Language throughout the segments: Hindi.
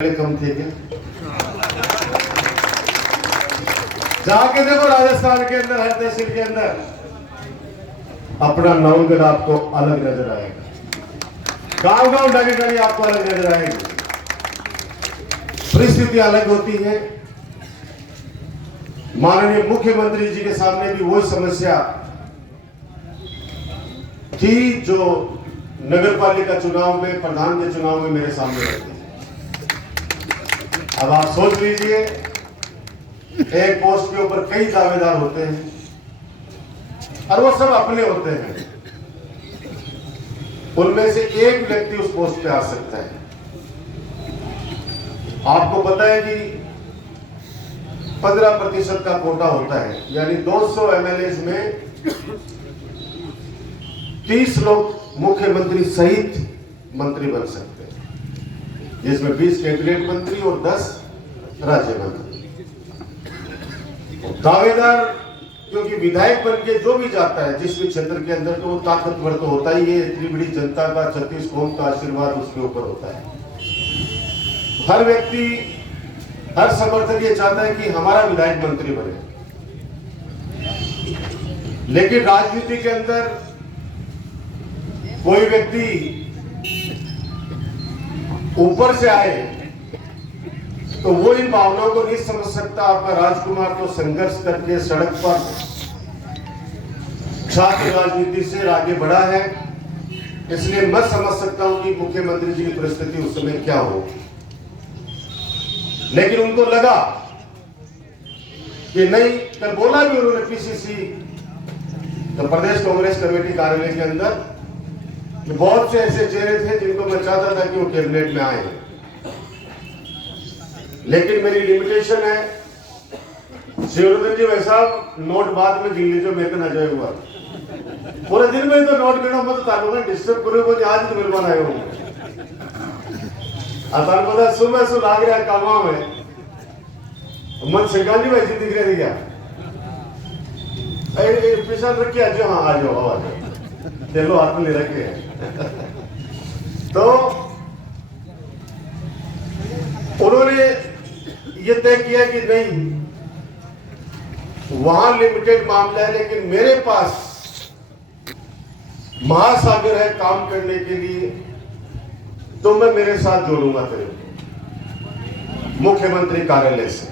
कम थे क्या? जाके देखो राजस्थान के अंदर, हर तहसील के अंदर अपना नवलगढ़ आपको अलग नजर आएगा। गांव गांव डाली डाली आपको अलग नजर आएगी। परिस्थिति अलग होती है। माननीय मुख्यमंत्री जी के सामने भी वही समस्या थी जो नगर पालिका चुनाव में, प्रधान के चुनाव में मेरे सामने रहती है। अब आप सोच लीजिए, एक पोस्ट के ऊपर कई दावेदार होते हैं और वो सब अपने होते हैं। उनमें से एक व्यक्ति उस पोस्ट पे आ सकता है। आपको पता है कि 15% का कोटा होता है, यानी 200 एमएलए में 30 लोग मुख्यमंत्री सहित मंत्री बन सकते हैं, जिसमें 20 कैबिनेट मंत्री और 10 राज्य मंत्री। दावेदार क्योंकि विधायक बन के जो भी जाता है जिस भी क्षेत्र के अंदर, तो वो ताकतवर तो होता ही है। इतनी बड़ी जनता का, 36 कौम का आशीर्वाद उसके ऊपर होता है। हर व्यक्ति, हर समर्थक ये चाहता है कि हमारा विधायक मंत्री बने। लेकिन राजनीति के अंदर कोई व्यक्ति ऊपर से आए तो वो इन भावनाओं को नहीं समझ सकता। आपका राजकुमार तो संघर्ष करके सड़क पर छात्र राजनीति से आगे बढ़ा है, इसलिए मैं समझ सकता हूं कि मुख्यमंत्री जी की परिस्थिति उस समय क्या हो। लेकिन उनको लगा कि नहीं, कल बोला भी उन्होंने पीसीसी, तो प्रदेश कांग्रेस कमेटी कार्यालय के अंदर, बहुत से ऐसे चेहरे थे जिनको मैं चाहता था कि वो कैबिनेट में आए, लेकिन मेरी लिमिटेशन है। शिवरुद्र जी भाई साहब, नोट बाद में गिन लीजिए, मेरे को ना जाए हुआ पूरे दिन में तो नोट गिनो मत, ताकि डिस्टर्ब करो। आज तो मेहमान आए हो, पता सुबह सु लाग रहा कामा में मन सिंगाल जी भाई जी दिख रहे थे क्या? पिछड़ रखिए, आज हाँ आ जाओ, आ जाओ, चलो हाथ में ले रखे हैं। तो उन्होंने ये तय किया कि नहीं, वहां लिमिटेड मामला है, लेकिन मेरे पास महासागर है काम करने के लिए, तो मैं मेरे साथ जोड़ूंगा तेरे को मुख्यमंत्री कार्यालय से।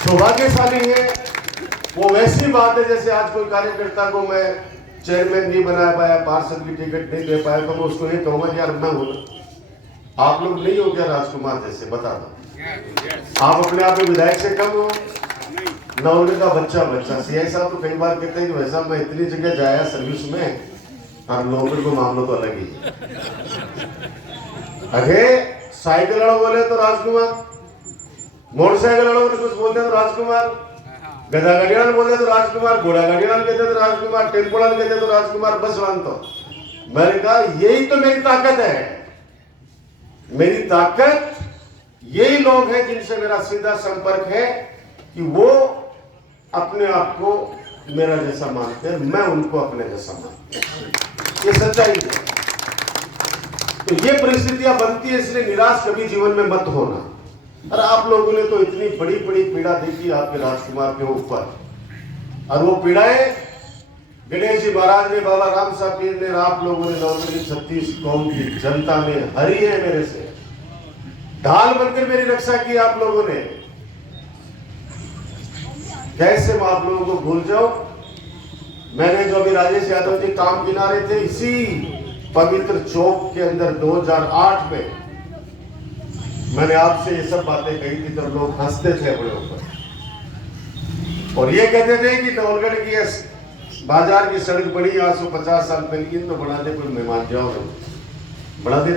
सौभाग्यशाली है वो। वैसी बात है जैसे आज कोई कार्यकर्ता को मैं चेयरमैन नहीं बना पाया, पार्षद की टिकट नहीं दे पाया, तो मैं उसको ये कहूंगा यार मैं हूं, आप लोग नहीं हो क्या राजकुमार जैसे? बता दो, आप अपने आप में विधायक से कम हो? नवलगढ़ का बच्चा सीआई साहब तो कई बार कहते हैं कि वैसा मैं इतनी जगह जाया सर्विस में, और नवलगढ़ को मामला तो अलग ही है। अरे साइकिल वाला बोले तो राजकुमार, मोटरसाइकिल वालों ने कुछ बोलते तो राजकुमार, गधा गाड़ी बोलते तो राजकुमार, घोड़ा गाड़ी कहते तो राजकुमार, टेम्पो कहते तो राजकुमार, बस वान तो। मैंने कहा यही तो मेरी ताकत है। मेरी ताकत यही लोग हैं जिनसे मेरा सीधा संपर्क है, कि वो अपने आप को मेरा जैसा मानते हैं, मैं उनको अपने जैसा मानता हूं। ये सच्चाई है। तो ये परिस्थितियां बनती है, इसलिए निराश कभी जीवन में मत होना। और आप लोगों ने तो इतनी बड़ी बड़ी पीड़ा देखी आपके राजकुमार के ऊपर, और वो पीड़ाएं गणेश जी महाराज ने, बाबा राम साहब पीर ने, आप लोगों ने, नवलगढ़ की 36 कौम की जनता ने हरी है मेरे से। ढाल बनकर मेरी रक्षा की आप लोगों ने। कैसे मैं आप लोगों को भूल जाऊं? मैंने जो अभी राजेश यादव जी काम गिना रहे थे, इसी पवित्र चौक के अंदर 2008 में मैंने आपसे ये सब बातें कही थी, जब लोग हंसते थे अपने ऊपर और ये कहते थे कि नवलगढ़ की बाजार की सड़क बनी आज से 50 साल पहले, तो बना दे, कोई मेहमान जाओ बना दे।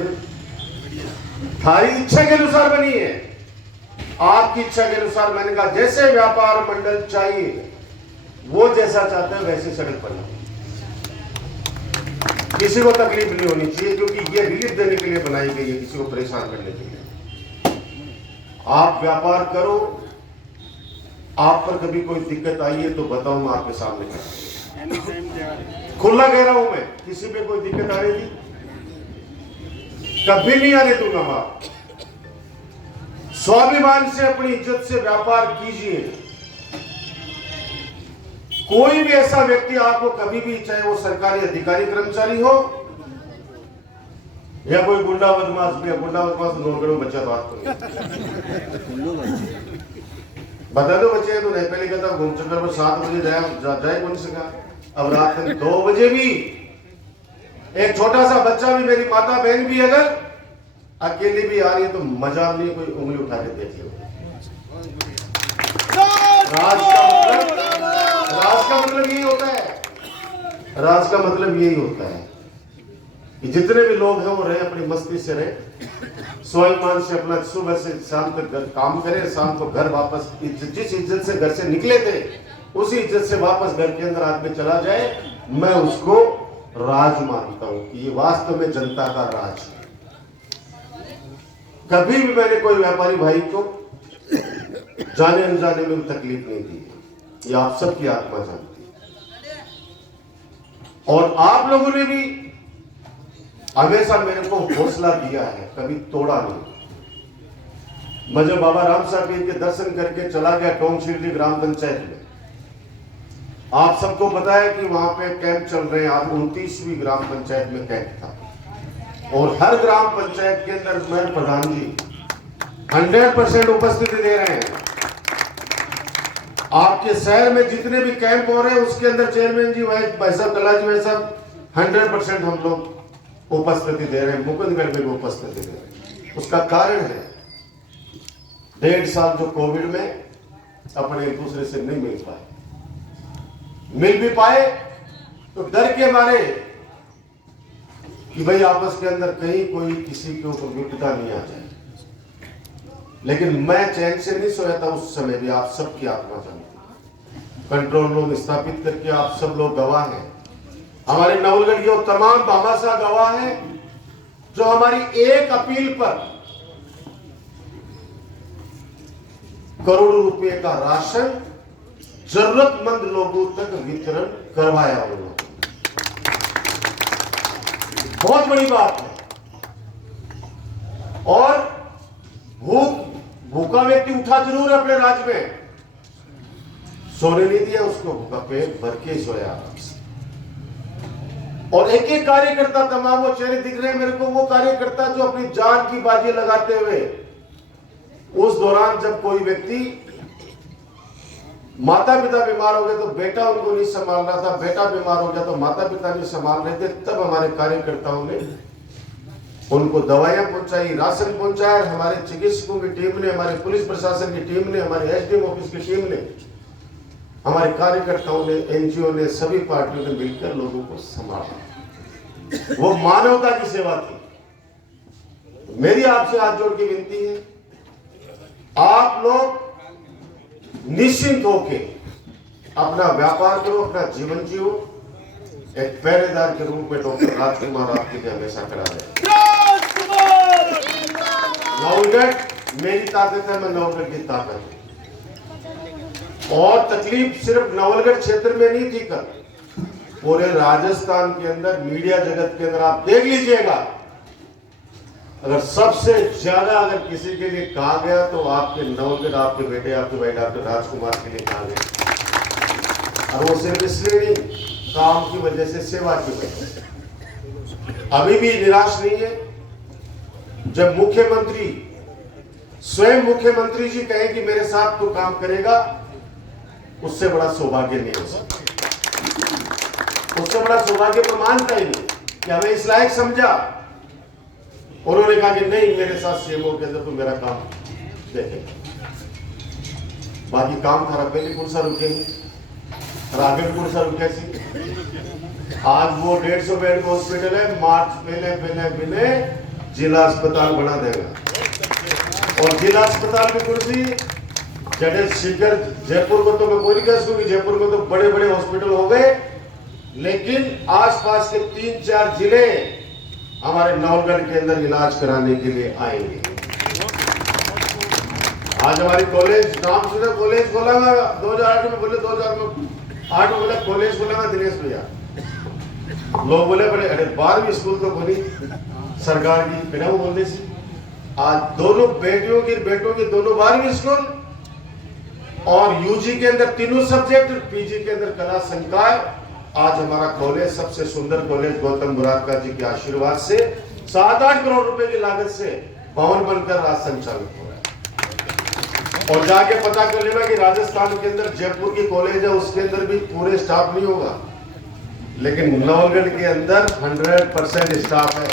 थारी इच्छा के अनुसार बनी है, आपकी इच्छा के अनुसार। मैंने कहा जैसे व्यापार मंडल चाहिए, वो जैसा चाहते हैं वैसे सड़क बना, किसी को तकलीफ नहीं होनी चाहिए, क्योंकि ये रिलीफ देने के लिए बनाई गई है, किसी को परेशान करने के लिए। आप व्यापार करो, आप पर कभी कोई दिक्कत आई है तो बताओ, मैं आपके सामने खुला कह रहा हूं। मैं किसी पे कोई दिक्कत आ रही थी कभी नहीं आने दूंगा मां। स्वाभिमान से अपनी इज्जत से व्यापार कीजिए। कोई भी ऐसा व्यक्ति आपको कभी भी, चाहे वो सरकारी अधिकारी कर्मचारी हो या कोई गुंडा बदमाश भी है, गुंडा बदमाश नौगढ़ में बच्चा तो आपको बता दो बच्चे तो नहीं, पहले कहता घूम चक्कर पर 7 बजे जाए कौन सका, अब रात में 2 बजे भी एक छोटा सा बच्चा भी, मेरी माता बहन भी अगर अकेली भी आ रही है तो मजाल नहीं, कोई उंगली उठा के देख लो। राज का मतलब यही होता है, राज का मतलब यही होता है कि जितने भी लोग हैं वो रहे अपनी मस्ती से रहे, स्वाभिमान से अपना सुबह से शाम तक काम करें, शाम को घर वापस जिस इज्जत से घर से निकले थे उसी इज्जत से वापस घर के अंदर आदमी चला जाए। मैं उसको राज मानता हूं कि ये वास्तव में जनता का राज है। कभी भी मैंने कोई व्यापारी भाई को जाने अनजाने में तकलीफ नहीं दी, ये आप सबकी आत्मा जानती है। और आप लोगों ने भी हमेशा मेरे को हौसला दिया है, कभी तोड़ा नहीं। मैं जब बाबा राम साहब पीर के दर्शन करके चला गया टोंग शिरडी ग्राम पंचायत में, आप सबको पता है कि वहां पे कैंप चल रहे हैं, आज 29वीं ग्राम पंचायत में कैंप था और हर ग्राम पंचायत के अंदर मेयर प्रधान जी 100% उपस्थिति दे रहे हैं। आपके शहर में जितने भी कैंप हो रहे हैं उसके अंदर चेयरमैन जी भाई साहब कला जी भाई साहब 100% हम लोग उपस्थिति दे रहे हैं, मुकुंदगढ़ में भी उपस्थिति दे रहे हैं। उसका कारण है 1.5 साल जो कोविड में अपने एक दूसरे से नहीं मिल पाए, मिल भी पाए तो डर के मारे कि भाई आपस के अंदर कहीं कोई किसी के ऊपर विपदा नहीं आ जाए। लेकिन मैं चैन से नहीं सोया था उस समय भी, आप सबकी आत्मा जानती। कंट्रोल रूम स्थापित करके आप सब लोग गवाह हैं, हमारे नवलगढ़ के तमाम भामाशाह गवाह हैं जो हमारी एक अपील पर करोड़ों रुपए का राशन जरूरतमंद लोगों तक वितरण करवाया उन्होंने। बहुत बड़ी बात है। और भूखा व्यक्ति उठा जरूर अपने राज्य में, सोने नहीं दिया उसको, भूखा पेट भर के सोया। और एक एक कार्यकर्ता, तमाम वो चेहरे दिख रहे हैं मेरे को, वो कार्यकर्ता जो अपनी जान की बाजी लगाते हुए उस दौरान जब कोई व्यक्ति, माता पिता बीमार हो गए तो बेटा उनको नहीं संभाल रहा था, बेटा बीमार हो गया तो माता पिता नहीं संभाल रहे थे, तब हमारे कार्यकर्ताओं ने उनको दवाइयां पहुंचाई, राशन पहुंचाया। हमारे चिकित्सकों की टीम ने, हमारे पुलिस प्रशासन की टीम ने, हमारे एसडीएम ऑफिस की टीम ने, हमारे कार्यकर्ताओं ने, एनजीओ ने, सभी पार्टियों ने मिलकर लोगों को संभाला। वो मानवता की सेवा थी। मेरी आपसे हाथ जोड़ के विनती है, आप लोग निश्चिंत होके अपना व्यापार करो, अपना जीवन जियो। एक पहरेदार के रूप में डॉक्टर राजकुमार आपके लिए हमेशा खड़ा रहे। नवलगढ़ मेरी ताकत है, मैं नवलगढ़ की ताकत है। और तकलीफ सिर्फ नवलगढ़ क्षेत्र में नहीं थी, कल पूरे राजस्थान के अंदर, मीडिया जगत के अंदर आप देख लीजिएगा, अगर सबसे ज्यादा अगर किसी के लिए कहा गया तो आपके नवलगढ़, आपके बेटे, आपके भाई डॉक्टर राजकुमार के लिए कहा गया। और वो सिर्फ इसलिए नहीं, काम की वजह से, सेवा की वजह से। अभी भी निराश नहीं है। जब मुख्यमंत्री, स्वयं मुख्यमंत्री जी कहें कि मेरे साथ तो काम करेगा, उससे बड़ा सौभाग्य नहीं हो सकता। उससे बड़ा सौभाग्य प्रमाणता ही नहीं कि हमें इस लायक समझा। उन्होंने कहा कि नहीं, मेरे साथ सीएमओ के अंदर तो मेरा काम देखेगा। बाकी काम था पहले पुरसा रुके, रागड़ पुरसा रुके सी। आज वो 150 बेड का हॉस्पिटल है, मार्च पहले जिला अस्पताल बना देगा। और जिला अस्पताल की कुर्सी जडे शिखर, जयपुर को तो मैं कोई नहीं कह सकूं कि जयपुर में तो बड़े बड़े हॉस्पिटल हो गए, लेकिन आसपास के 3-4 जिले हमारे नवलगढ़ के अंदर इलाज कराने के लिए आएंगे। आज हमारी कॉलेज, नाम सुना, कॉलेज खोला हुआ 2008 में, बोले 2008 में बोले कॉलेज खोला हुआ दिनेश भैया। लोग बोले बड़े, अरे 12वीं स्कूल तो खोली, सरकार की बिना वो बोलने से आज दोनों बेटों की दोनों 12वीं स्कूल और यूजी के अंदर तीनों सब्जेक्ट, पीजी के अंदर कला संकाय। आज हमारा कॉलेज सबसे सुंदर कॉलेज गौतम मुरादका जी के आशीर्वाद से 7-8 करोड़ रुपए की लागत से भवन बनकर आज संचालित हो रहा है। और जाके पता कर लेना कि राजस्थान के अंदर जयपुर की कॉलेज है, उसके अंदर भी पूरे स्टाफ नहीं होगा, लेकिन नवलगढ़ के अंदर 100% स्टाफ है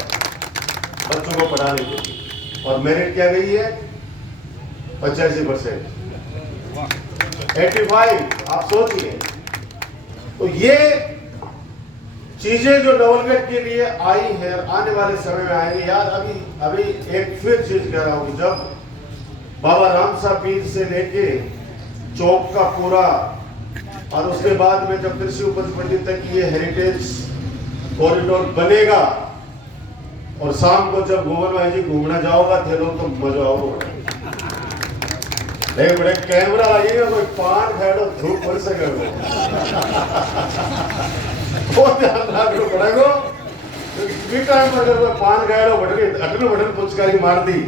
बच्चों को पढ़ाने के लिए। और मेरिट क्या गई है 85%, 85। आप सोचिए, तो ये चीजें जो नवलगढ़ के लिए आई है, आने वाले समय में आएंगे। यार अभी एक फिर चीज कह रहा हूं, जब बाबा राम साहब पीर से लेके चौक का पूरा और उसके बाद में जब कृषि उपज मंडी तक ये हेरिटेज कॉरिडोर बनेगा और शाम को जब गोवन भाई जी घूमना जाओगा थे लोग तो मजा आओगे। बड़े कैमरा लगेगा, कोई पान खेड़ो धूप पड़ सके बहुत ध्यान रखना पड़ेगा। टाइम पर अगर पान खेड़ो बटन पुचकारी मार दी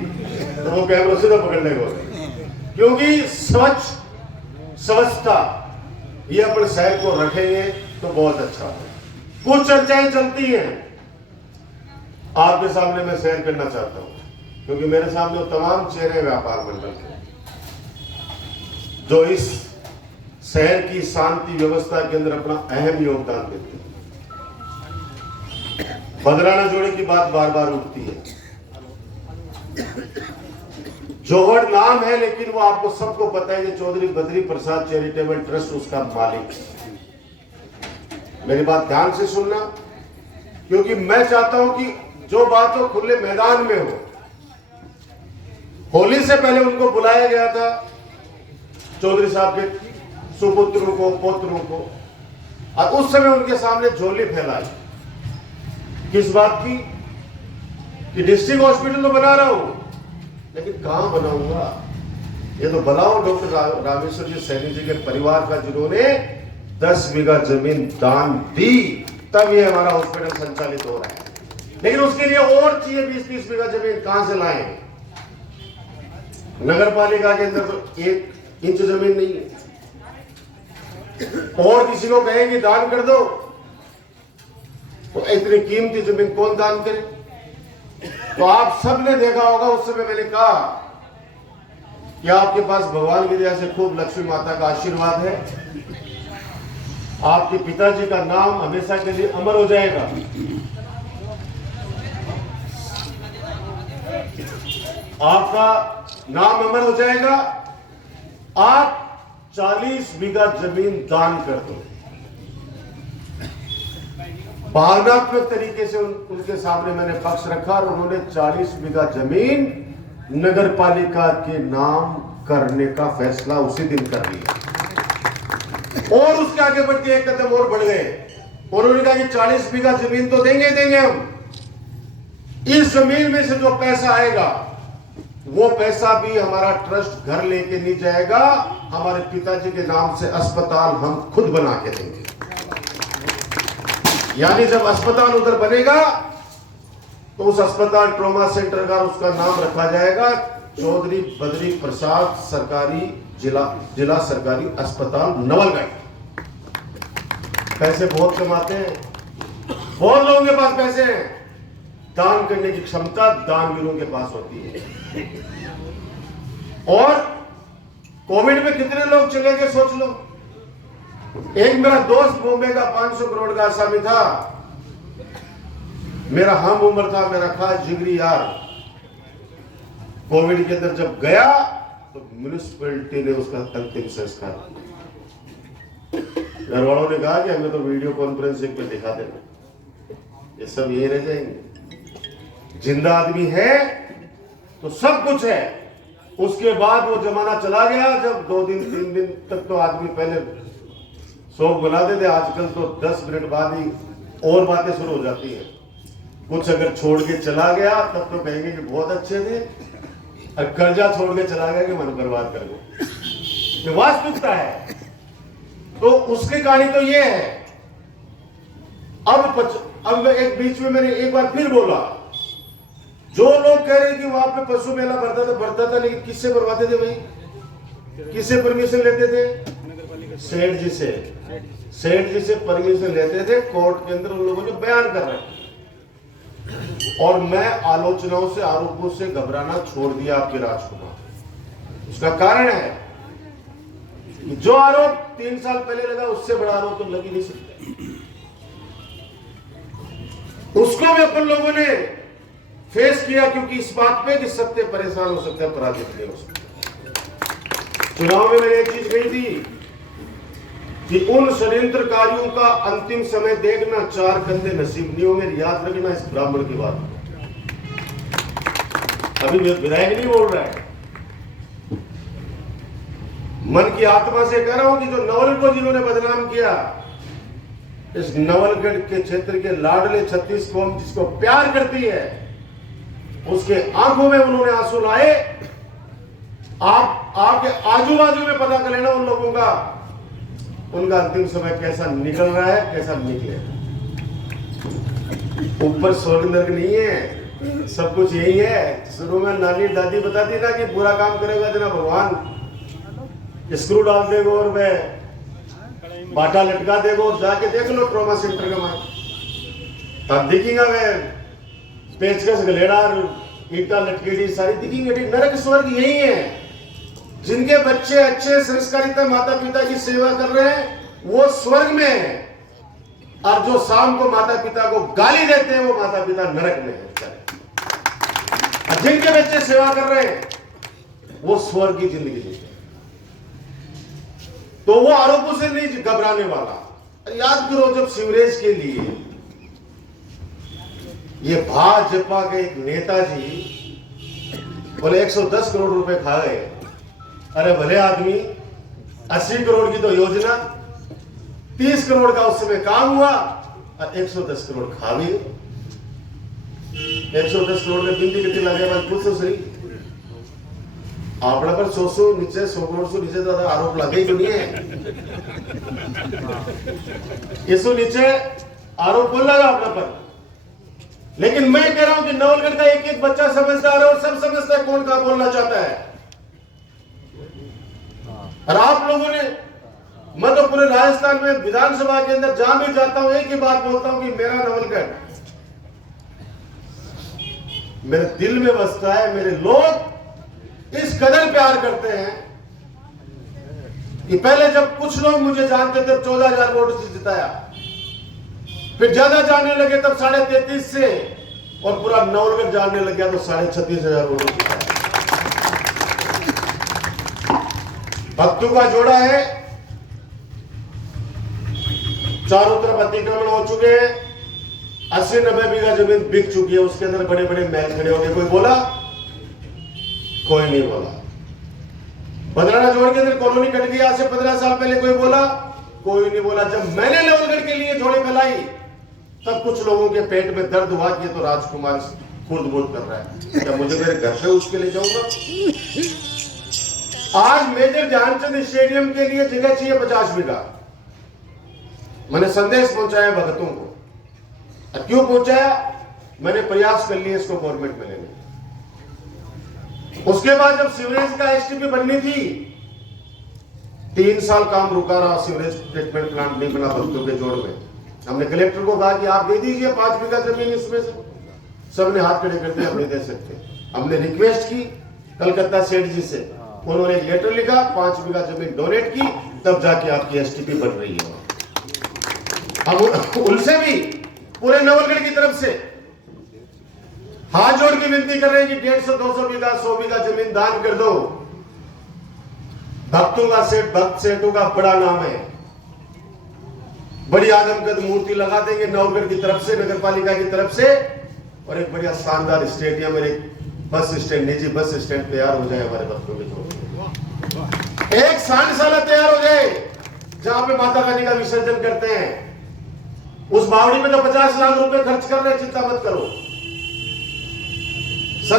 तो वो कैमरा सीधा पकड़ लेगा, क्योंकि स्वच्छता ये अपने शहर को रखेंगे तो बहुत अच्छा है। कुछ चर्चाएं चलती हैं, आपके सामने मैं शेयर करना चाहता हूं, क्योंकि मेरे सामने तमाम चेहरे व्यापार मंडल के जो इस शहर की शांति व्यवस्था के अंदर अपना अहम योगदान देते हैं। बदराना जोड़े की बात बार बार उठती है। जोहड़ नाम है, लेकिन वो आपको सबको पता है कि चौधरी बद्री प्रसाद चैरिटेबल ट्रस्ट उसका मालिक है। मेरी बात ध्यान से सुनना, क्योंकि मैं चाहता हूं कि जो बात हो खुले मैदान में हो। होली से पहले उनको बुलाया गया था, चौधरी साहब के सुपुत्रों को, पुत्रों को, और उस समय उनके सामने झोली फैलाई किस बात की कि डिस्ट्रिक्ट हॉस्पिटल तो बना रहा हूं, लेकिन कहां बनाऊंगा। ये तो बनाओ डॉक्टर रामेश्वर जी सैनी जी के परिवार का, जिन्होंने 10 बीघा जमीन दान दी, तब ये हमारा हॉस्पिटल संचालित हो रहा है। लेकिन उसके लिए और चाहिए 20-30 बीघा जमीन, कहां से लाएं। नगर पालिका के अंदर तो 1 इंच जमीन नहीं है, और किसी को कहेंगे दान कर दो तो इतनी कीमती जमीन कौन दान करे। तो आप सबने देखा होगा, उस समय मैंने कहा कि आपके पास भगवान की दया से खूब लक्ष्मी माता का आशीर्वाद है, आपके पिताजी का नाम हमेशा के लिए अमर हो जाएगा। आपका नाम अमर हो जाएगा। आप 40 बीघा जमीन दान कर दो। भावनात्मक तरीके से उनके सामने मैंने पक्ष रखा और उन्होंने 40 बीघा जमीन नगर पालिका के नाम करने का फैसला उसी दिन कर लिया। और उसके आगे बढ़ के एक कदम और बढ़ गए। उन्होंने कहा कि 40 बीघा जमीन तो देंगे हम, इस जमीन में से जो पैसा आएगा वो पैसा भी हमारा ट्रस्ट घर लेके नहीं जाएगा, हमारे पिताजी के नाम से अस्पताल हम खुद बना के देंगे। यानी जब अस्पताल उधर बनेगा तो उस अस्पताल ट्रॉमा सेंटर का उसका नाम रखा जाएगा चौधरी बद्री प्रसाद सरकारी जिला सरकारी अस्पताल नवलगढ़। पैसे बहुत कमाते हैं, बहुत लोगों के पास पैसे हैं, दान करने की क्षमता दानवीरों के पास होती है। और कोविड में कितने लोग चले गए सोच लो। एक मेरा दोस्त बॉम्बे का 500 करोड़ का आसामी था, मेरा हम उम्र था, मेरा खास जिगरी यार, कोविड के अंदर जब गया तो म्युनिसिपैलिटी ने उसका अंतिम संस्कार, घर वालों ने कहा कि हमें तो वीडियो कॉन्फ्रेंसिंग पे दिखा देना, ये सब ये रह जाएंगे। जिंदा आदमी है तो सब कुछ है। उसके बाद वो जमाना चला गया जब 2 दिन 3 दिन तक तो आदमी पहले शोक बनाते थे, आजकल तो 10 मिनट बाद ही और बातें शुरू हो जाती है। कुछ अगर छोड़ के चला गया तब तो कहेंगे कि बहुत अच्छे थे, और कर्जा छोड़ के चला गया कि मन बर्बाद कर गए। वास्तविकता है। तो उसकी कहानी तो ये है। अब एक बीच में मैंने एक बार फिर बोला जो लोग कह रहे हैं कि वहां पे पशु मेला भरता था, लेकिन किससे भरवाते थे भाई? किससे परमिशन लेते थे? सेठ जी से। सेठ जी से परमिशन लेते थे। कोर्ट के अंदर उन लोगों ने बयान कर रहे हैं। और मैं आलोचनाओं से, आरोपों से घबराना छोड़ दिया आपके राजकुमार। उसका कारण है कि जो आरोप 3 साल पहले लगा, उससे बड़ा आरोप तो लग ही नहीं सकता। उसको भी अपन लोगों ने फेस किया, क्योंकि इस बात पे कि सत्य परेशान हो सकता है, पराजित नहीं हो सकता। चुनाव में मैंने एक चीज कही थी कि उन षड्यंत्रकारियों का अंतिम समय देखना, 4 कंधे नसीब नहीं होंगे। याद रखना इस ब्राह्मण की बात। अभी विधायक नहीं बोल रहा है, मन की आत्मा से कह रहा हूं कि जो नवल को जिन्होंने बदनाम किया, इस नवलगढ़ के क्षेत्र के लाडले 36 कौम जिसको प्यार करती है, उसके आंखों में उन्होंने आंसू लाए। आप आपके आजू बाजू में पता कर लेना उन लोगों का, उनका अंतिम समय कैसा निकल रहा है, कैसा निकले। ऊपर स्वर्ग नरक नहीं है, सब कुछ यही है। शुरू में नानी दादी बताती ना कि बुरा काम करेगा जना भगवान स्क्रू डाल देगा और वह बाटा लटका देगा, और जाके देख लो ट्रॉमा सेंटर का मार, तब दिखेगा वह पेचकस गलेड़ा ईटा लटकेड़ी सारी दिखेंगे। नरक स्वर्ग यही है। जिनके बच्चे अच्छे संस्कारित माता पिता की सेवा कर रहे हैं, वो स्वर्ग में है, और जो शाम को माता पिता को गाली देते हैं, वो माता पिता नरक में है। और जिनके बच्चे सेवा कर रहे हैं, वो स्वर्ग की जिंदगी जीते हैं। तो वो आरोपों से नहीं घबराने वाला। याद करो, जब सीवरेज के लिए ये भाजपा के एक नेताजी बोले 110 करोड़ रुपए खा गए। अरे भले आदमी, 80 करोड़ की तो योजना, 30 करोड़ का उस समय काम हुआ, और 110 करोड़ खा भी गए। 110 करोड़ में गिनती कितनी लगे पूछ तो सही। आपड़ा पर 100 नीचे 100 करोड़ से नीचे ज्यादा आरोप लगे ही नहीं है। इसको नीचे आरोप बोल लगा अपना पर। लेकिन मैं कह रहा हूं कि नवलगढ़ का एक एक बच्चा समझदार है, और सब समझता है कौन क्या बोलना चाहता है। और आप लोगों ने, मैं तो पूरे राजस्थान में विधानसभा के अंदर जहां भी जाता हूं, एक ही बात बोलता हूं कि मेरा नवलगढ़ मेरे दिल में बसता है। मेरे लोग इस कदर प्यार करते हैं कि पहले जब कुछ लोग मुझे जानते थे 14,000 वोट से जिताया, फिर ज्यादा जानने लगे तब 33.5 से, और पूरा नवलगढ़ जानने लग गया तो 36,500 वोट जिताया। भक्तों का जोड़ा है, चारों तरफ अतिक्रमण हो चुके हैं, 80-90 बीघा जमीन बिक चुकी है, उसके अंदर बड़े बड़े महल खड़े हो गए। कोई बोला? कोई नहीं बोला। बदराना जोड़ के अंदर कॉलोनी कट गई आज से 15 साल पहले, कोई बोला? कोई नहीं बोला। जब मैंने नवलगढ़ के लिए झोली फैलाई, तब कुछ लोगों के पेट में दर्द हुआ कि तो राजकुमार खुर्द-बुर्द कर रहा है, क्या मुझे मेरे घर पे उसके ले जाऊंगा? आज मेजर ध्यानचंद स्टेडियम के लिए जगह चाहिए 50 बीघा। मैंने संदेश पहुंचाया भगतों को। क्यों पहुंचाया? मैंने प्रयास कर लिए इसको गवर्नमेंट में लेने। उसके बाद जब सीवरेज का एसटीपी बननी थी, 3 साल काम रुका रहा, सीवरेज ट्रीटमेंट प्लांट नहीं बना भक्तों के जोड़ में। हमने कलेक्टर को कहा कि आप दे दीजिए 5 बीघा जमीन इसमें से। सबने हाथ खड़े कर दिए, हम नहीं दे सकते। हमने रिक्वेस्ट की कलकत्ता सेठ जी से, उन्होंने एक लेटर लिखा, 5 बीघा जमीन डोनेट की, तब जाके आपकी एसटीपी बन रही है। हम उनसे भी पूरे नवलगढ़ की तरफ से हाथ जोड़ के विनती कर रहे हैं कि 150-200 बीघा 100 बीघा जमीन दान कर दो। भक्तों का सेठ, भक्त सेठों का बड़ा नाम है। बड़ी आदमकद मूर्ति लगा देंगे नवलगढ़ की तरफ से, नगर पालिका की तरफ से, और एक बढ़िया शानदार स्टेडियम और एक बस स्टैंड, निजी बस स्टैंड तैयार हो जाए हमारे भक्तों के जोड़। एक शानशाला तैयार हो जाए जहां पे माता रानी का विसर्जन करते हैं। उस बावड़ी में तो 50 लाख रुपए खर्च कर रहे हैं, चिंता मत करो।